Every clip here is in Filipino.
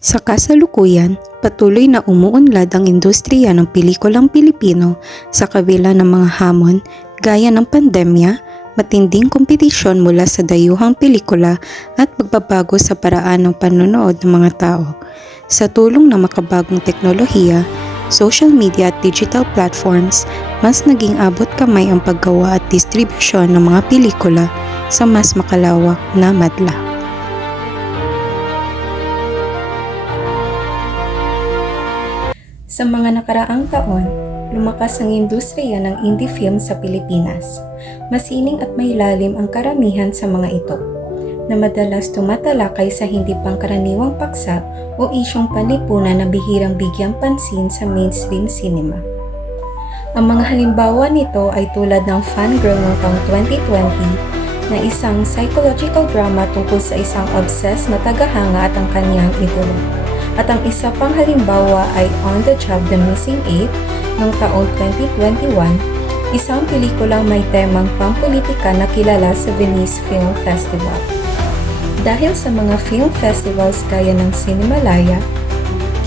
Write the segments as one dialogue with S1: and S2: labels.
S1: Sa kasalukuyan, patuloy na umuunlad ang industriya ng pelikulang Pilipino sa kabila ng mga hamon gaya ng pandemya, matinding kompetisyon mula sa dayuhang pelikula at pagbabago sa paraan ng panonood ng mga tao. Sa tulong ng makabagong teknolohiya, social media at digital platforms, mas naging abot kamay ang paggawa at distribusyon ng mga pelikula sa mas makalawak na madla. Sa mga nakaraang taon, lumakas ang industriya ng indie film sa Pilipinas. Masining at may lalim ang karamihan sa mga ito, na madalas tumatalakay sa hindi pangkaraniwang paksa o isyong panlipunan na bihirang bigyang pansin sa mainstream cinema. Ang mga halimbawa nito ay tulad ng Fangirl noong taong 2020 na isang psychological drama tungkol sa isang obsessed na tagahanga at ang kanyang idolo. At ang isa pang halimbawa ay On the Job The Missing Eight noong taong 2021, isang pelikulang may temang pampolitika na kilala sa Venice Film Festival. Dahil sa mga film festivals gaya ng Cinemalaya,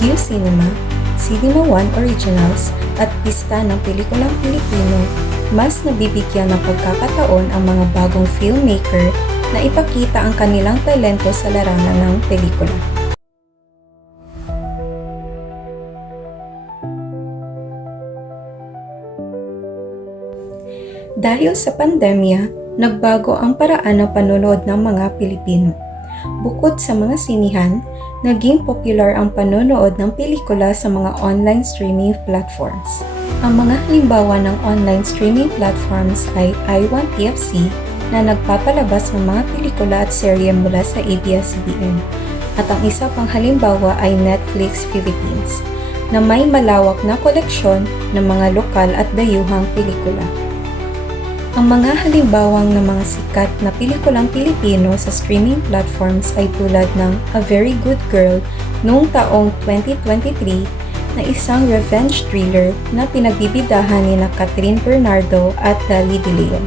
S1: Q Cinema, Cinema One Originals at pista ng pelikulang Pilipino, mas nabibigyan ng pagkakataon ang mga bagong filmmaker na ipakita ang kanilang talento sa larangan ng pelikula. Dahil sa pandemya, nagbago ang paraan ng panonood ng mga Pilipino. Bukod sa mga sinihan, naging popular ang panonood ng pelikula sa mga online streaming platforms. Ang mga halimbawa ng online streaming platforms ay i1TFC na nagpapalabas ng mga pelikula at serye mula sa ABS-CBN at ang isa pang halimbawa ay Netflix Philippines na may malawak na koleksyon ng mga lokal at dayuhang pelikula. Ang mga halimbawang ng mga sikat na pelikulang Pilipino sa streaming platforms ay tulad ng A Very Good Girl noong taong 2023 na isang revenge thriller na pinagbibidahan ni na Catherine Bernardo at Dali De.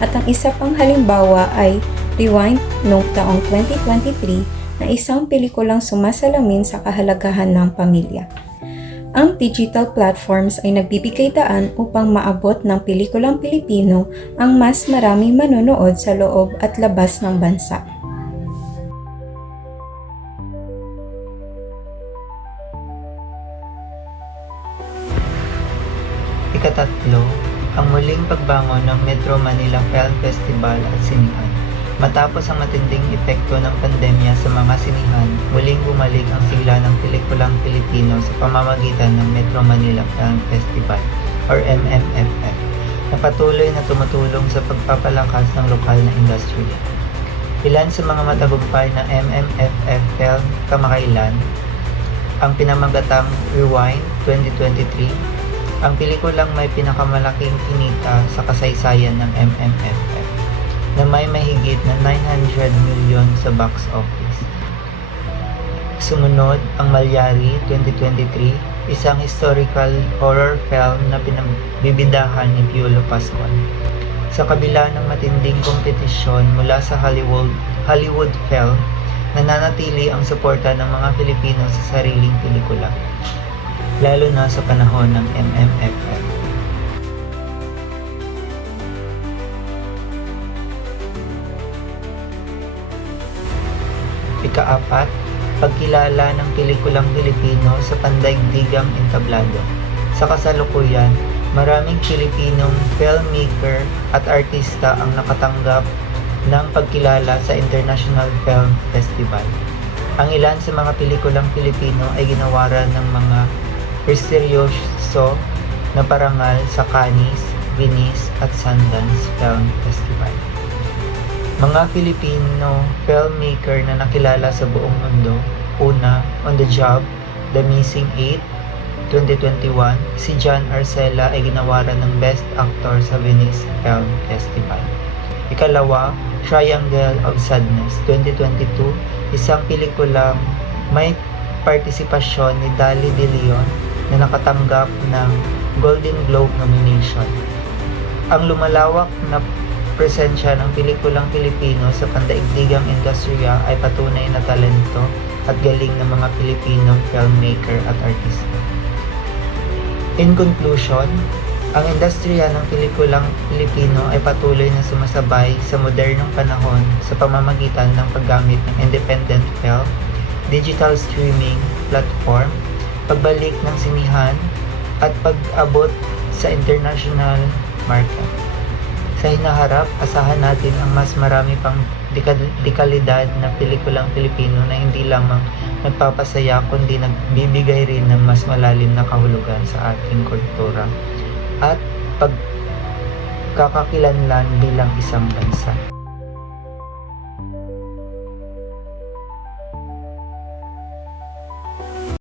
S1: At ang isa pang halimbawa ay Rewind noong taong 2023 na isang pelikulang sumasalamin sa kahalagahan ng pamilya. Ang digital platforms ay nagbibigay daan upang maabot ng pelikulang Pilipino ang mas maraming manonood sa loob at labas ng bansa.
S2: Ikatatlo, ang muling pagbangon ng Metro Manila Film Festival at Sinihan. Matapos ang matinding epekto ng pandemya sa mga sinihan, muling bumalik ang sigla ng pelikulang Pilipino sa pamamagitan ng Metro Manila Film Festival or MMFF na patuloy na tumutulong sa pagpapalakas ng lokal na industriya. Ilan sa mga matagumpay na MMFF film kamakailan ang pinamagatang Rewind 2023 ang pelikulang may pinakamalaking kinita sa kasaysayan ng MMFF mahigit na 900 million sa box office. Sumunod ang Malyari 2023, isang historical horror film na pinabibindahan ni Piolo Pascual. Sa kabila ng matinding kompetisyon mula sa Hollywood, Hollywood film, nananatili ang suporta ng mga Pilipino sa sariling pelikula lalo na sa panahon ng MMFF. Ikaapat, pagkilala ng pelikulang Pilipino sa pandaigdigang entablado. Sa kasalukuyan, maraming Pilipinong filmmaker at artista ang nakatanggap ng pagkilala sa International Film Festival. Ang ilan sa mga pelikulang Pilipino ay ginawaran ng mga prestigyoso na parangal sa Cannes, Venice at Sundance Film Festival. Mga Filipino filmmaker na nakilala sa buong mundo, una, On the Job, The Missing Eight, 2021, si John Arcela ay ginawaran ng Best Actor sa Venice Film Festival. Ikalawa, Triangle of Sadness, 2022, isang pelikulang may partisipasyon ni Dali De Leon na nakatanggap ng Golden Globe nomination. Ang lumalawak na presensya ng pelikulang Pilipino sa pandaigdigang industriya ay patunay na talento at galing ng mga Pilipinong filmmaker at artista. In conclusion, ang industriya ng pelikulang Pilipino ay patuloy na sumasabay sa modernong panahon sa pamamagitan ng paggamit ng independent film, digital streaming platform, pagbalik ng sinihan, at pag-abot sa international market. Sa hinaharap, asahan natin ang mas marami pang dekalidad na pelikulang Pilipino na hindi lamang nagpapasaya kundi nagbibigay rin ng mas malalim na kahulugan sa ating kultura at pagkakakilanlan bilang isang bansa.